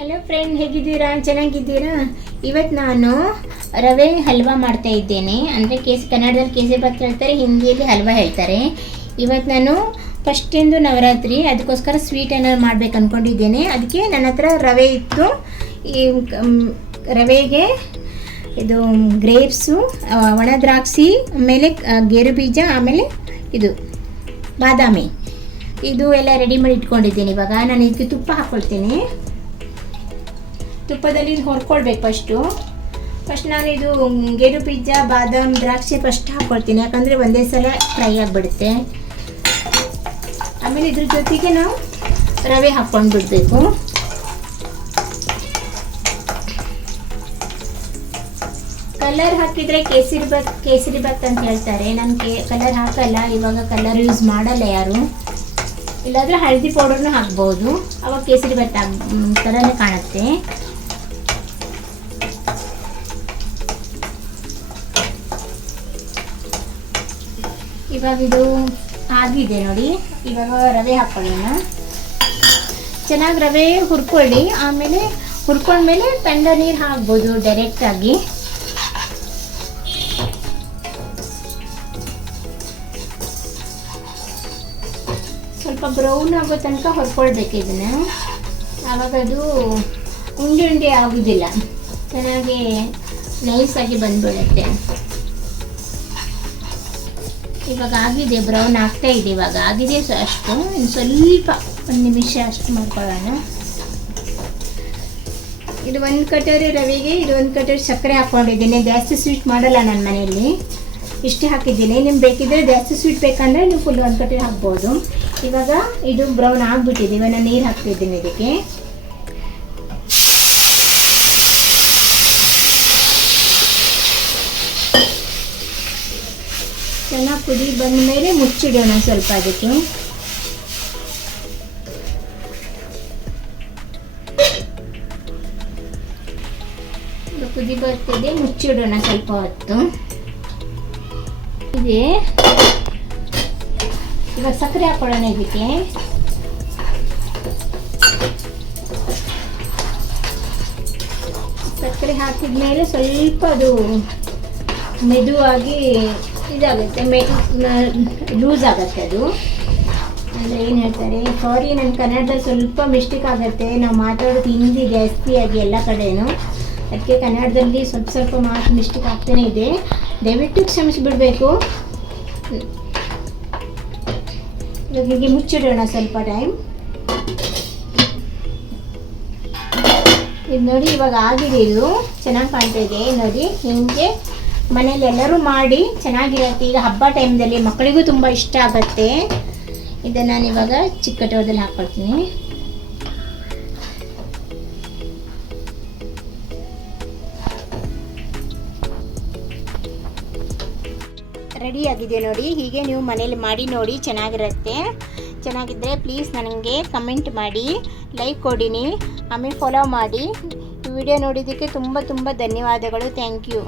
Hello friend, ಹೇಗಿದ್ದೀರಾ? ಚೆನ್ನಾಗಿದ್ದೀರಾ? ಇವತ್ತು ನಾನು ರವೆ ಹಲ್ವಾ ಮಾಡ್ತಾ ಇದ್ದೇನೆ. ಅಂದರೆ ಕನ್ನಡದಲ್ಲಿ ಕೇಸರಿಬಾತ್ ಹೇಳ್ತಾರೆ, ಹಿಂದಿಯಲ್ಲಿ ಹಲ್ವಾ ಹೇಳ್ತಾರೆ. ಇವತ್ತು ನಾನು ಫಸ್ಟಿಂದು ನವರಾತ್ರಿ, ಅದಕ್ಕೋಸ್ಕರ ಸ್ವೀಟ್ ಏನಾದ್ರು ಮಾಡ್ಬೇಕು ಅಂದ್ಕೊಂಡಿದ್ದೇನೆ. ಅದಕ್ಕೆ ನನ್ನ ಹತ್ರ ರವೆ ಇತ್ತು. ಈ ರವೆಗೆ ಇದು ಗ್ರೇಪ್ಸು, ಒಣ ದ್ರಾಕ್ಷಿ, ಆಮೇಲೆ ಗೇರು ಬೀಜ, ಆಮೇಲೆ ಇದು ಬಾದಾಮಿ, ಇದು ಎಲ್ಲ ರೆಡಿ ಮಾಡಿ ಇಟ್ಕೊಂಡಿದ್ದೀನಿ. ಇವಾಗ ನಾನು ಇದಕ್ಕೆ ತುಪ್ಪ ಹಾಕ್ಕೊಳ್ತೀನಿ. ತುಪ್ಪದಲ್ಲಿ ಇದು ಹೊರ್ಕೊಳ್ಬೇಕು. ಫಸ್ಟ್ ನಾನು ಇದು ಗೇರು ಬೀಜ, ಬಾದಾಮ್, ದ್ರಾಕ್ಷಿ ಫಸ್ಟ್ ಹಾಕ್ಕೊಳ್ತೀನಿ, ಯಾಕಂದರೆ ಒಂದೇ ಸಲ ಫ್ರೈ ಆಗಿಬಿಡುತ್ತೆ. ಆಮೇಲೆ ಇದ್ರ ಜೊತೆಗೆ ನಾವು ರವೆ ಹಾಕ್ಕೊಂಡು ಬಿಡಬೇಕು. ಕಲರ್ ಹಾಕಿದರೆ ಕೇಸರಿಬಾತ್ ಅಂತ ಹೇಳ್ತಾರೆ. ನಾನು ಕಲರ್ ಹಾಕಲ್ಲ, ಇವಾಗ ಕಲರ್ ಯೂಸ್ ಮಾಡಲ್ಲ ಯಾರು. ಇಲ್ಲಾಂದರೆ ಹಳದಿ ಪೌಡರ್ನು ಹಾಕ್ಬೋದು, ಅವಾಗ ಕೇಸರಿಬಾತ್ ಥರನೇ ಕಾಣುತ್ತೆ. ಇವಾಗ ಇದು ಆಗಿದೆ ನೋಡಿ. ಇವಾಗ ರವೆ ಹಾಕ್ಕೊಳ್ಳೋಣ. ಚೆನ್ನಾಗಿ ರವೆ ಹುರ್ಕೊಳ್ಳಿ. ಆಮೇಲೆ ಹುರ್ಕೊಂಡ್ಮೇಲೆ ತಣ್ಣ ನೀರು ಹಾಕ್ಬೋದು ಡೈರೆಕ್ಟಾಗಿ. ಸ್ವಲ್ಪ ಬ್ರೌನ್ ಆಗೋ ತನಕ ಹುರ್ಕೊಳ್ಬೇಕು ಇದನ್ನು. ಆವಾಗ ಅದು ಉಂಡೆ ಆಗೋದಿಲ್ಲ, ಚೆನ್ನಾಗಿ ನೈಸಾಗಿ ಬಂದ್ಬಿಡುತ್ತೆ. ಇವಾಗ ಆಗಿದೆ, ಬ್ರೌನ್ ಆಗ್ತಾ ಇದೆ. ಇವಾಗ ಆಗಿದೆ ಅಷ್ಟು. ಇನ್ನು ಸ್ವಲ್ಪ ಒಂದು ನಿಮಿಷ ಅಷ್ಟು ಮಾಡ್ಕೊಳ್ಳೋಣ. ಇದು ಒಂದು ಕಟೋರಿ ರವೆಗೆ ಇದು ಒಂದು ಕಟೋರಿ ಸಕ್ಕರೆ ಹಾಕ್ಕೊಂಡಿದ್ದೀನಿ. ಜಾಸ್ತಿ ಸ್ವೀಟ್ ಮಾಡಲ್ಲ ನನ್ನ ಮನೆಯಲ್ಲಿ, ಇಷ್ಟೇ ಹಾಕಿದ್ದೀನಿ. ನಿಮ್ಗೆ ಬೇಕಿದ್ರೆ ಜಾಸ್ತಿ ಸ್ವೀಟ್ ಬೇಕಂದರೆ ನೀವು ಫುಲ್ ಒಂದು ಕಟೋರಿ ಹಾಕ್ಬೋದು. ಇವಾಗ ಇದು ಬ್ರೌನ್ ಆಗಿಬಿಟ್ಟಿದೆ. ಇವಾಗ ನಾನು ನೀರು ಹಾಕ್ತಿದ್ದೀನಿ ಇದಕ್ಕೆ. ಚೆನ್ನಾಗಿ ಕುದಿ ಬಂದ ಮೇಲೆ ಮುಚ್ಚಿಡೋಣ ಸ್ವಲ್ಪ. ಅದಕ್ಕೆ ಕುದಿ ಬರ್ತಿದೆ, ಮುಚ್ಚಿಡೋಣ ಸ್ವಲ್ಪ ಹೊತ್ತು. ಇದೆ ಇವಾಗ ಸಕ್ಕರೆ ಹಾಕೊಳ್ಳೋಣ ಇದಕ್ಕೆ. ಸಕ್ಕರೆ ಹಾಕಿದ್ಮೇಲೆ ಸ್ವಲ್ಪ ಅದು ಮೆದುವಾಗಿ ಇದಾಗುತ್ತೆ, ಲೂಸ್ ಆಗುತ್ತೆ ಅದು. ಅಂದರೆ ಏನು ಹೇಳ್ತಾರೆ, ಸಾರಿ ನನ್ನ ಕನ್ನಡದಲ್ಲಿ ಸ್ವಲ್ಪ ಮಿಸ್ಟೇಕ್ ಆಗುತ್ತೆ. ನಾವು ಮಾತಾಡೋದು ಹಿಂದಿ ಜಾಸ್ತಿಯಾಗಿ ಎಲ್ಲ ಕಡೆಯೂ, ಅದಕ್ಕೆ ಕನ್ನಡದಲ್ಲಿ ಸ್ವಲ್ಪ ಮಾತು ಮಿಸ್ಟೇಕ್ ಆಗ್ತಾನೇ ಇದೆ. ದಯವಿಟ್ಟು ಕ್ಷಮಿಸಿಬಿಡಬೇಕು. ಇವಾಗ ಹೀಗೆ ಮುಚ್ಚಿಡೋಣ ಸ್ವಲ್ಪ ಟೈಮ್. ಇದು ನೋಡಿ ಇವಾಗ ಆಗಿದೆ, ಇದು ಚೆನ್ನಾಗಿ ಕಾಣ್ತಾ ಇದೆ ನೋಡಿ. ಹೀಗೆ ಮನೇಲಿ ಎಲ್ಲರೂ ಮಾಡಿ ಚೆನ್ನಾಗಿರುತ್ತೆ. ಈಗ ಹಬ್ಬ ಟೈಮ್ದಲ್ಲಿ ಮಕ್ಕಳಿಗೂ ತುಂಬ ಇಷ್ಟ ಆಗುತ್ತೆ. ಇದನ್ನು ನಾನು ಇವಾಗ ಚಿಕ್ಕ ಕಟೋರದಲ್ಲಿ ಹಾಕ್ಕೊಳ್ತೀನಿ. ರೆಡಿ ಆಗಿದೆ ನೋಡಿ. ಹೀಗೆ ನೀವು ಮನೇಲಿ ಮಾಡಿ ನೋಡಿ, ಚೆನ್ನಾಗಿರುತ್ತೆ. ಚೆನ್ನಾಗಿದ್ದರೆ ಪ್ಲೀಸ್ ನನಗೆ ಕಮೆಂಟ್ ಮಾಡಿ, ಲೈಕ್ ಕೊಡಿನಿ, ಆಮೇಲೆ ಫಾಲೋ ಮಾಡಿ. ಈ ವಿಡಿಯೋ ನೋಡಿದ್ದಕ್ಕೆ ತುಂಬ ಧನ್ಯವಾದಗಳು. Thank you.